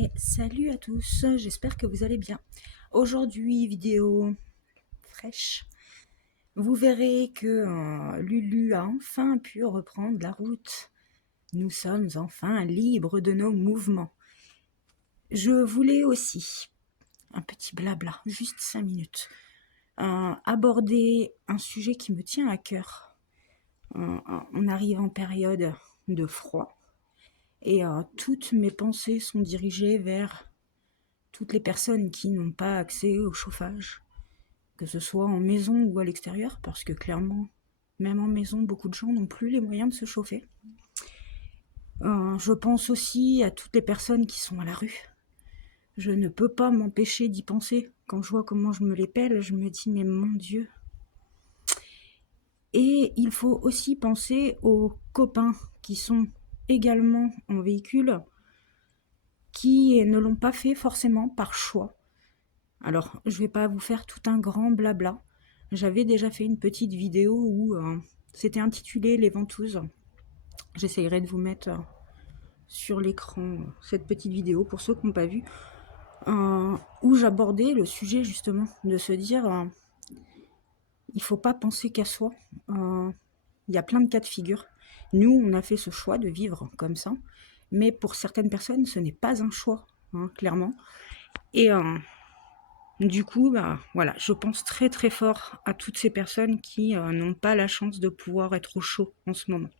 Et salut à tous, j'espère que vous allez bien. Aujourd'hui, vidéo fraîche. Vous verrez que Lulu a enfin pu reprendre la route. Nous sommes enfin libres de nos mouvements. Je voulais aussi, un petit blabla, juste 5 minutes, aborder un sujet qui me tient à cœur. On arrive en période de froid et toutes mes pensées sont dirigées vers toutes les personnes qui n'ont pas accès au chauffage, que ce soit en maison ou à l'extérieur, parce que clairement, même en maison, beaucoup de gens n'ont plus les moyens de se chauffer. Je pense aussi à toutes les personnes qui sont à la rue. Je ne peux pas m'empêcher d'y penser. Quand je vois comment je me les pèle, je me dis, mais mon Dieu. Et il faut aussi penser aux copains qui sont également en véhicule, qui ne l'ont pas fait forcément par choix. Alors, je vais pas vous faire tout un grand blabla. J'avais déjà fait une petite vidéo où c'était intitulé Les Ventouses. J'essayerai de vous mettre sur l'écran cette petite vidéo pour ceux qui n'ont pas vu, où j'abordais le sujet justement de se dire il faut pas penser qu'à soi. Il y a plein de cas de figure. Nous, on a fait ce choix de vivre comme ça, mais pour certaines personnes, ce n'est pas un choix, clairement. Et du coup, voilà, je pense très très fort à toutes ces personnes qui n'ont pas la chance de pouvoir être au chaud en ce moment.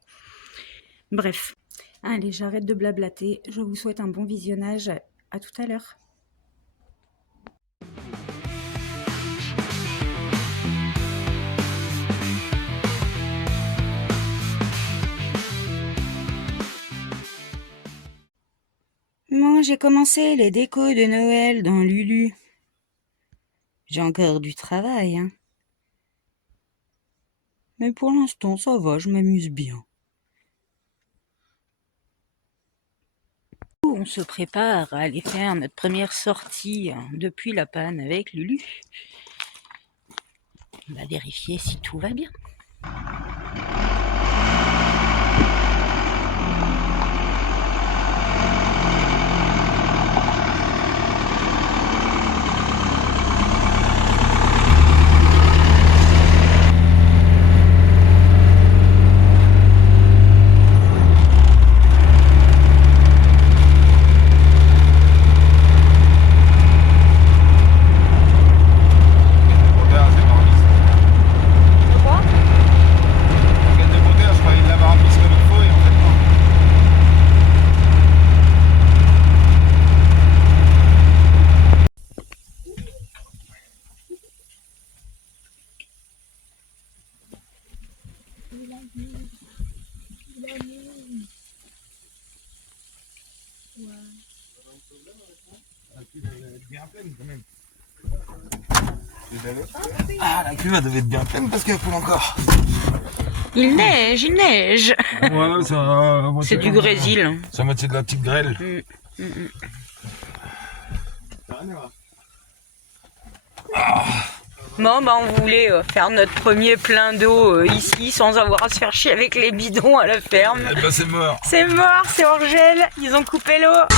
Bref, allez, j'arrête de blablater. Je vous souhaite un bon visionnage. À tout à l'heure. Moi, j'ai commencé les décos de Noël dans Lulu. J'ai encore du travail, hein. Mais pour l'instant, ça va, je m'amuse bien. On se prépare à aller faire notre première sortie depuis la panne avec Lulu. On va vérifier si tout va bien. Ah, la cuve devait être bien pleine parce qu'elle coule encore. Il neige, il neige. Ouais, C'est du grésil. C'est à moitié de la petite grêle. Bon, on voulait faire notre premier plein d'eau ici sans avoir à se faire chier avec les bidons à la ferme. Eh ben, c'est mort. C'est mort, c'est hors gel. Ils ont coupé l'eau.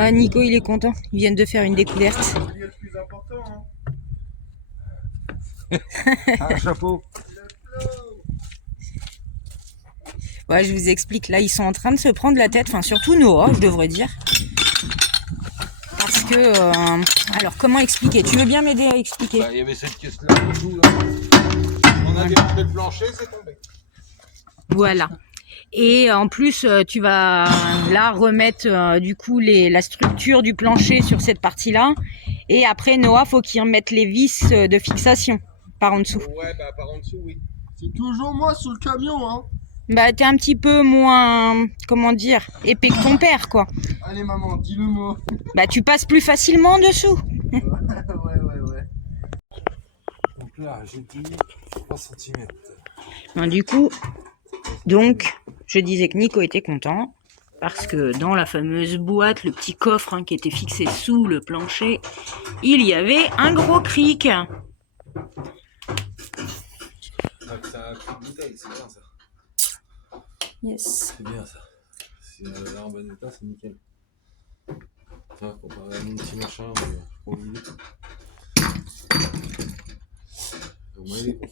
Ah, Nico, il est content. Ils viennent de faire une découverte. C'est le plus important, hein. Un chapeau. Ouais, je vous explique. Là, ils sont en train de se prendre la tête. Enfin, surtout Noah, je devrais dire. Parce que... alors, comment expliquer? Tu veux bien m'aider à expliquer? Il y avait cette caisse-là, tout, là. On a démonté le plancher, c'est tombé. Voilà. Et en plus, tu vas là remettre du coup la structure du plancher sur cette partie-là. Et après, Noah, faut qu'il remette les vis de fixation par en dessous. Ouais, bah par en dessous, oui. C'est toujours moi sur le camion, hein. Bah, t'es un petit peu moins, comment dire, épais que ton père, quoi. Allez maman, dis le mot. Bah, tu passes plus facilement dessous. Ouais. Donc là, j'ai dit 3 cm. Du coup, donc, je disais que Nico était content. Parce que dans la fameuse boîte, le petit coffre qui était fixé sous le plancher, il y avait un gros cric. Donc ça a pris de bouteille, c'est bien ça. Yes. C'est bien ça. Si elle est en bon état, c'est nickel. Enfin, comparé à mon petit machin, trop vieux. Au moins, il est bon.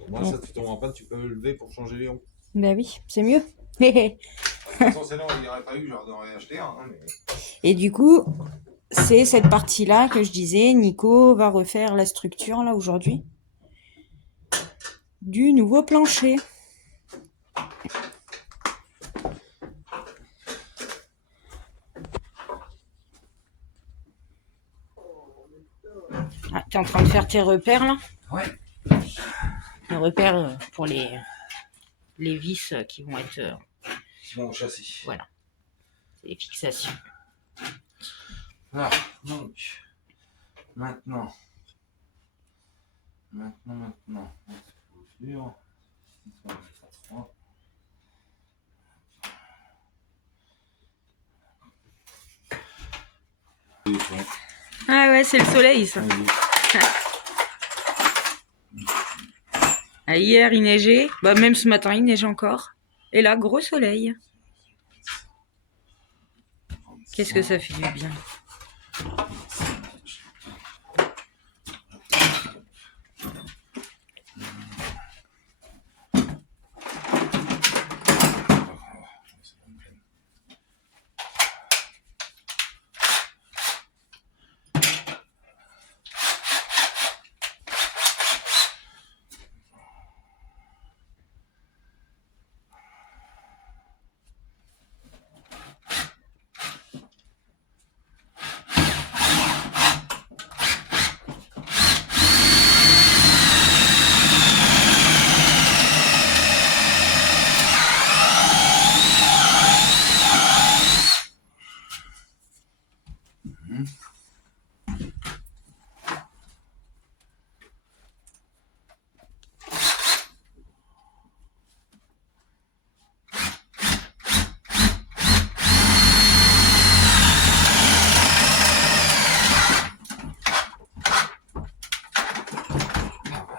Au moins, ça, tu tombes en panne, tu peux le lever pour changer les ronds. Bah oui, c'est mieux. De toute façon, sinon, il n'y aurait pas eu, j'en aurais acheté un. Hein, mais... Et du coup, c'est cette partie-là que je disais, Nico va refaire la structure là aujourd'hui du nouveau plancher. Ah, t'es en train de faire tes repères là? Ouais. Les repères pour les vis qui vont être... Qui vont au châssis. Voilà. C'est les fixations. Voilà, donc, maintenant. On se dur. Ah ouais, c'est le soleil ça. Ah, hier il neigeait, bah même ce matin il neige encore. Et là, gros soleil. Qu'est-ce que ça fait du bien.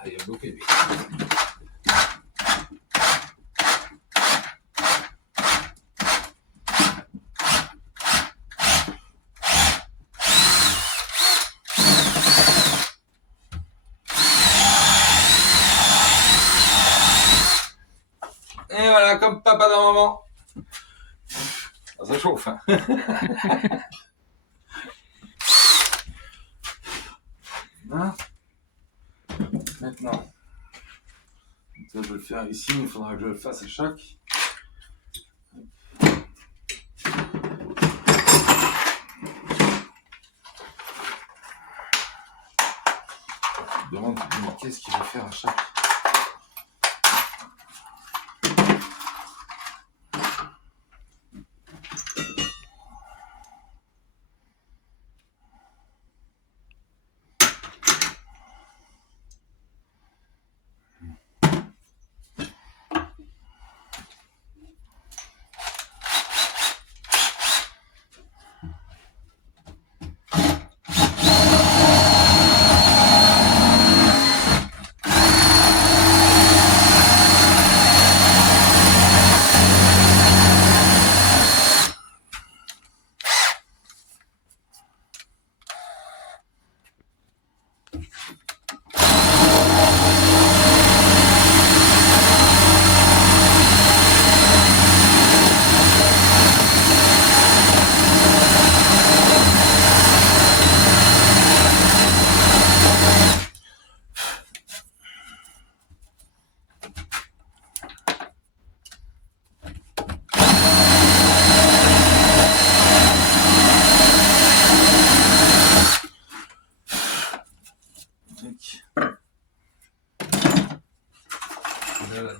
Il a bloqué lui. Et voilà, comme papa dans maman. Ah, ça chauffe, hein. Hein. Maintenant, ça, je vais le faire ici, mais il faudra que je le fasse à chaque. Je me demande qu'est-ce qu'il va faire à chaque.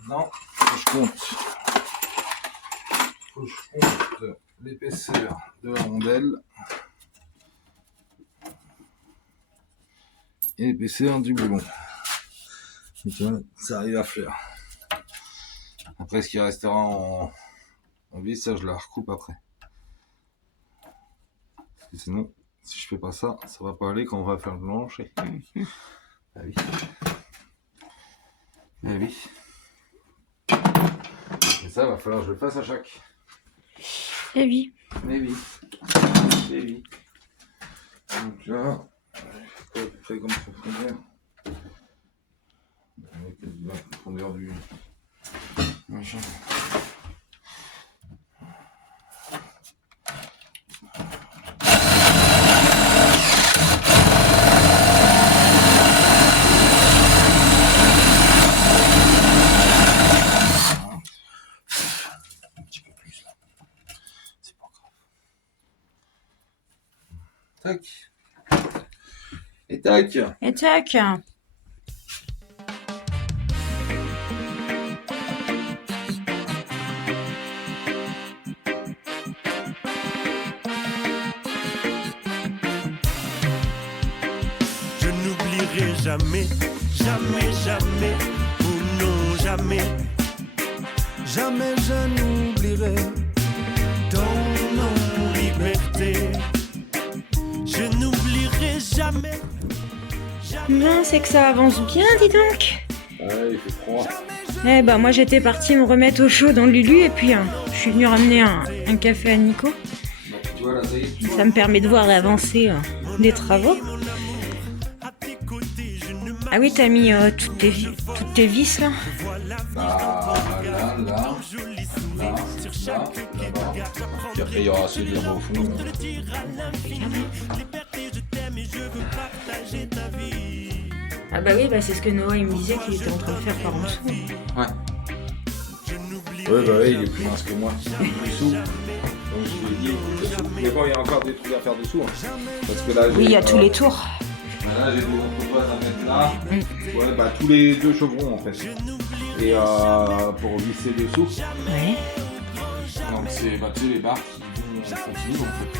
maintenant, je compte. Je compte l'épaisseur de la rondelle et l'épaisseur du boulon. Et tu vois, ça arrive à faire. Après, ce qui restera en vis, ça je la recoupe après. Parce que sinon, si je fais pas ça, ça va pas aller quand on va faire le plancher. Ah oui. Ah oui. Et ça, va falloir que je le fasse à chaque. Eh oui. Mais oui. Et oui. Donc là, je fais comme profondeur. Avec la profondeur du machin. Un petit peu plus là. C'est pas grave. Tac. Et tac. Et tac. Je n'oublierai jamais, jamais, jamais, oh non, jamais. Jamais je n'oublierai ton nom, liberté. Je n'oublierai jamais. Non, c'est que ça avance bien, dis donc. Ouais, il fait froid. Eh ben, moi j'étais partie me remettre au chaud dans le Lulu et puis je suis venue ramener un café à Nico. Donc, tu vois, là, ça y est. Ça me permet de voir l'avancée des travaux. Ah oui, t'as mis toutes tes vis là. Là, là. Puis après, il y aura celui là-bas au fond. Ah bah oui, bah c'est ce que Noah il me disait qu'il était en train de faire par en dessous. Ouais. Ouais, bah ouais, il est plus mince que moi. Plus souple. Donc je lui ai dit, mais bon, il y a encore des trucs à faire dessous. Hein. Parce que là, Oui, il y a tous les tours. Là, j'ai des entrepoises à mettre là. Ouais, bah tous les deux chevrons en fait. Et pour visser dessous. Ouais. Donc c'est bah, tu sais, les barres qui vont continuer en fait.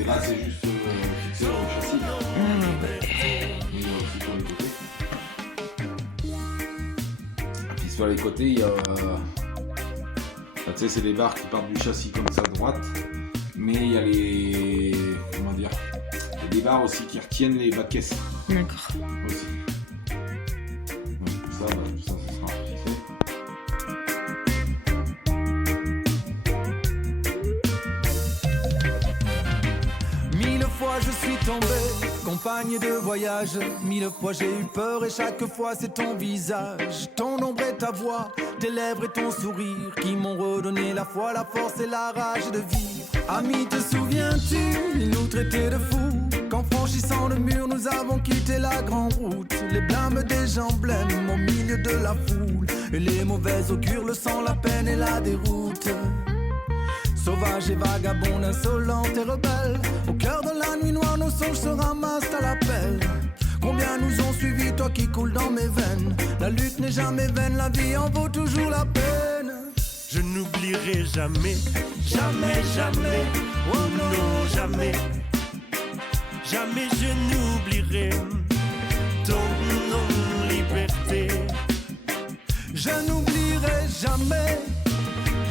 Et là, c'est juste fixé au châssis. Et aussi sur les côtés. Et puis sur les côtés, il y a. Bah, tu sais, c'est des barres qui partent du châssis comme ça de droite. Mais il y a les. Comment dire, il y a des barres aussi qui retiennent les bas de caisse. D'accord. Aussi. Donc, tout ça, ça sera fixé. Mille fois je suis tombé, compagne de voyage. Mille fois j'ai eu peur et chaque fois c'est ton visage, ton ombre et ta voix, tes lèvres et ton sourire qui m'ont redonné la foi, la force et la rage de vivre. Ami, te souviens-tu, ils nous traitaient de fous qu'en franchissant le mur nous avons quitté la grande route. Les blâmes des emblèmes au milieu de la foule et les mauvais augures, le sang, la peine et la déroute. Sauvage et vagabonde, insolente et rebelle, au cœur de la nuit noire, nos songes se ramassent à l'appel. Combien nous ont suivis, toi qui coules dans mes veines. La lutte n'est jamais vaine, la vie en vaut toujours la peine. Je n'oublierai jamais, jamais, jamais, oh non, jamais. Jamais je n'oublierai ton nom, liberté. Je n'oublierai jamais,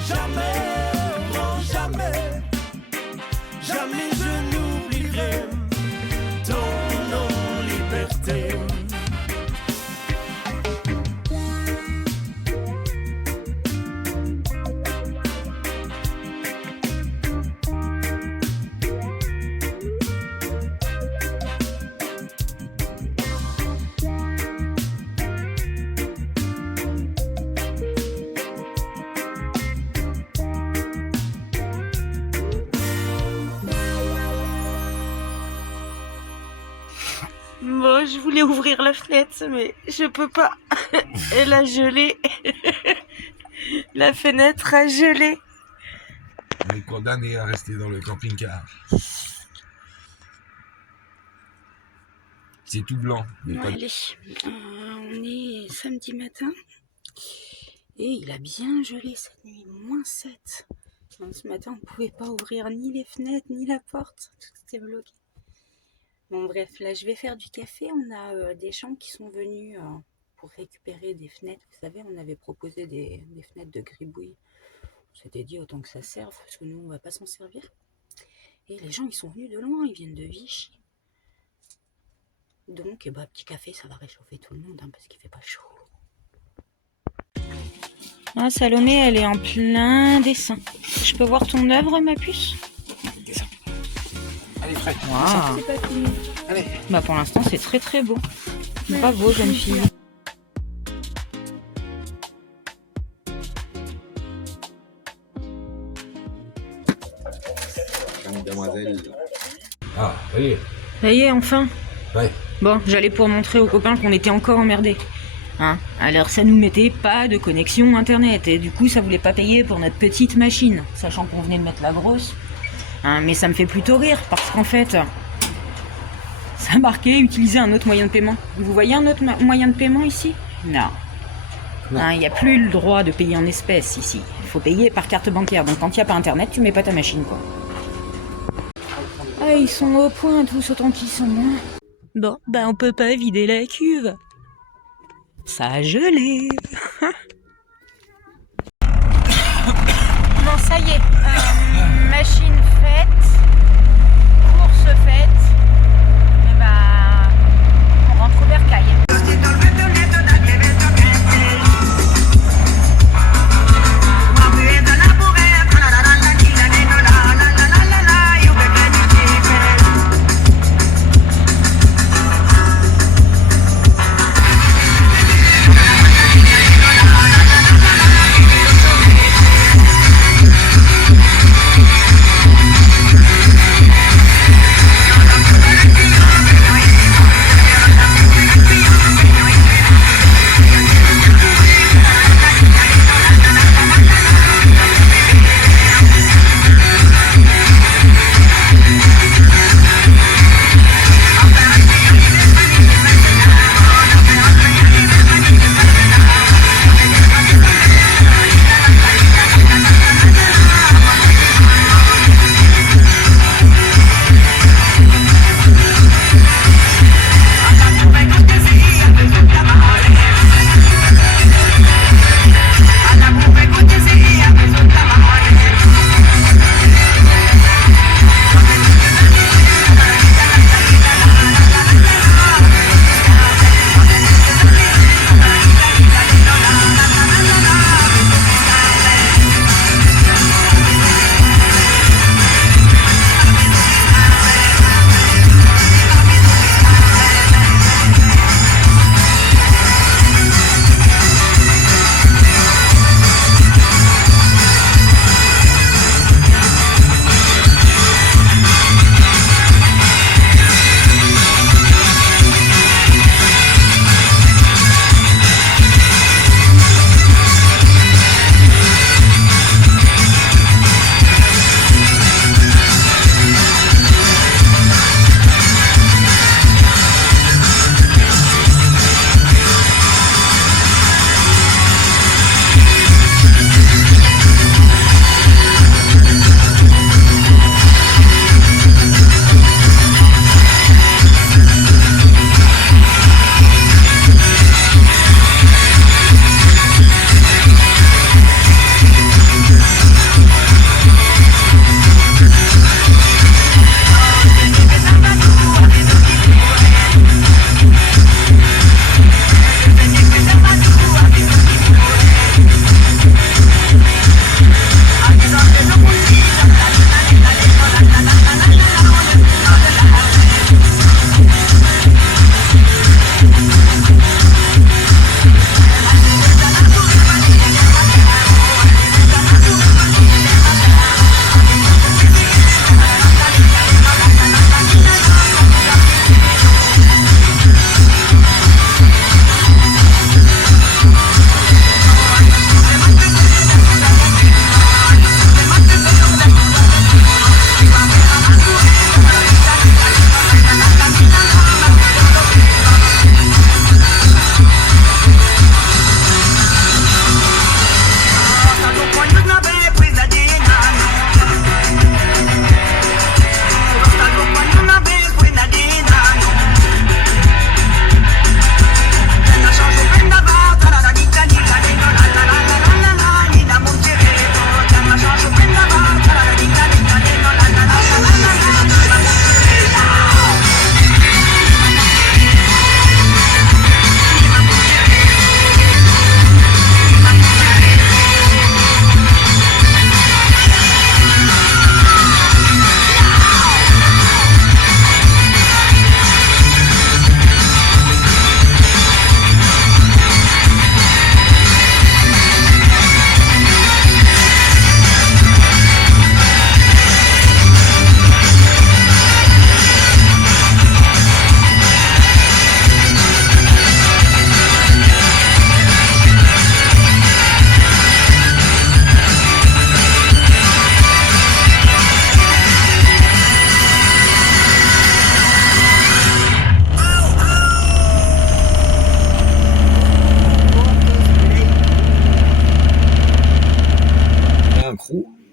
jamais. Jamais, jamais je n'oublierai ton nom, liberté. Bon, je voulais ouvrir la fenêtre, mais je peux pas. Elle a gelé. La fenêtre a gelé. On est condamné à rester dans le camping-car. C'est tout blanc. Mais Bon, pas... allez, on est samedi matin. Et il a bien gelé cette nuit, -7. Ce matin, on ne pouvait pas ouvrir ni les fenêtres, ni la porte. Tout était bloqué. Bon, bref, là, je vais faire du café. On a des gens qui sont venus pour récupérer des fenêtres. Vous savez, on avait proposé des fenêtres de gribouille. On s'était dit autant que ça serve, parce que nous, on ne va pas s'en servir. Et les gens, ils sont venus de loin, ils viennent de Vichy. Donc, petit café, ça va réchauffer tout le monde, parce qu'il fait pas chaud. Ah, Salomé, elle est en plein dessin. Je peux voir ton œuvre, ma puce? Dessin. Allez, Fred. Waouh. C'est pas fini. Allez. Pour l'instant, c'est très très beau. Bravo, jeune fille. Demoiselle. Ah, ça y est. Ça y est, enfin. Ouais. Bon, j'allais pour montrer aux copains qu'on était encore emmerdés. Alors ça nous mettait pas de connexion internet et du coup ça voulait pas payer pour notre petite machine, sachant qu'on venait de mettre la grosse. Mais ça me fait plutôt rire parce qu'en fait, ça marquait utiliser un autre moyen de paiement. Vous voyez un autre moyen de paiement ici? Non. Il n'y a plus le droit de payer en espèces ici. Il faut payer par carte bancaire. Donc quand il n'y a pas internet, tu mets pas ta machine, quoi. Ah, ils sont au point tous autant qu'ils sont. Bon, on peut pas vider la cuve. Ça a gelé. Bon, ça y est. Machine faite. Course faite. Et on rentre au bercail.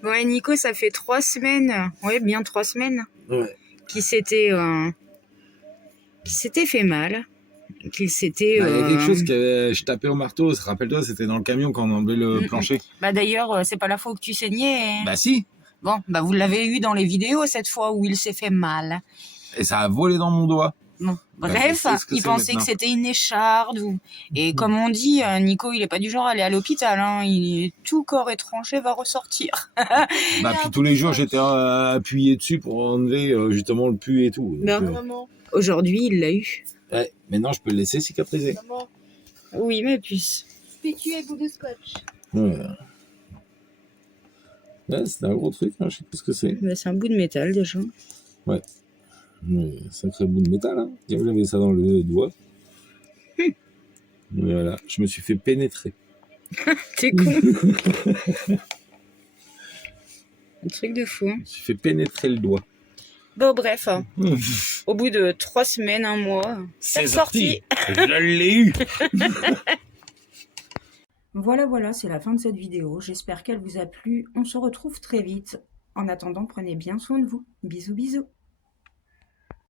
Ouais, Nico, ça fait 3 semaines, ouais, bien 3 semaines, Ouais. qu'il s'était fait mal, qu'il s'était... Bah, il y a quelque chose que je tapais au marteau, rappelle-toi, c'était dans le camion quand on enlevait le plancher. Bah d'ailleurs, c'est pas la fois que tu saignais. Bah si. Bon, bah vous l'avez eu dans les vidéos cette fois où il s'est fait mal. Et ça a volé dans mon doigt. Bon, Bah, bref, je sais ce que il c'est pensait que maintenant. c'était une écharde. Et comme on dit, Nico, il est pas du genre à aller à l'hôpital. Hein. Il est tout corps étranger va ressortir. Bah puis tous les jours j'étais appuyé dessus pour enlever justement le pus et tout. Donc, Maman, Aujourd'hui, il l'a eu. ouais, maintenant je peux le laisser cicatriser. maman, Oui, ma puce. PQ et bout de scotch. Ouais. Ouais, c'est un gros truc, hein, je sais pas ce que c'est. Bah, c'est un bout de métal déjà. Ouais, sacré bout de métal, hein. J'avais ça dans le doigt. Voilà, je me suis fait pénétrer. T'es con. Un truc de fou. Hein. Je me suis fait pénétrer le doigt. Bon, bref. Au bout de 3 semaines, 1 mois, c'est sorti. Je l'ai eu. Voilà, c'est la fin de cette vidéo. J'espère qu'elle vous a plu. On se retrouve très vite. En attendant, prenez bien soin de vous. Bisous, bisous.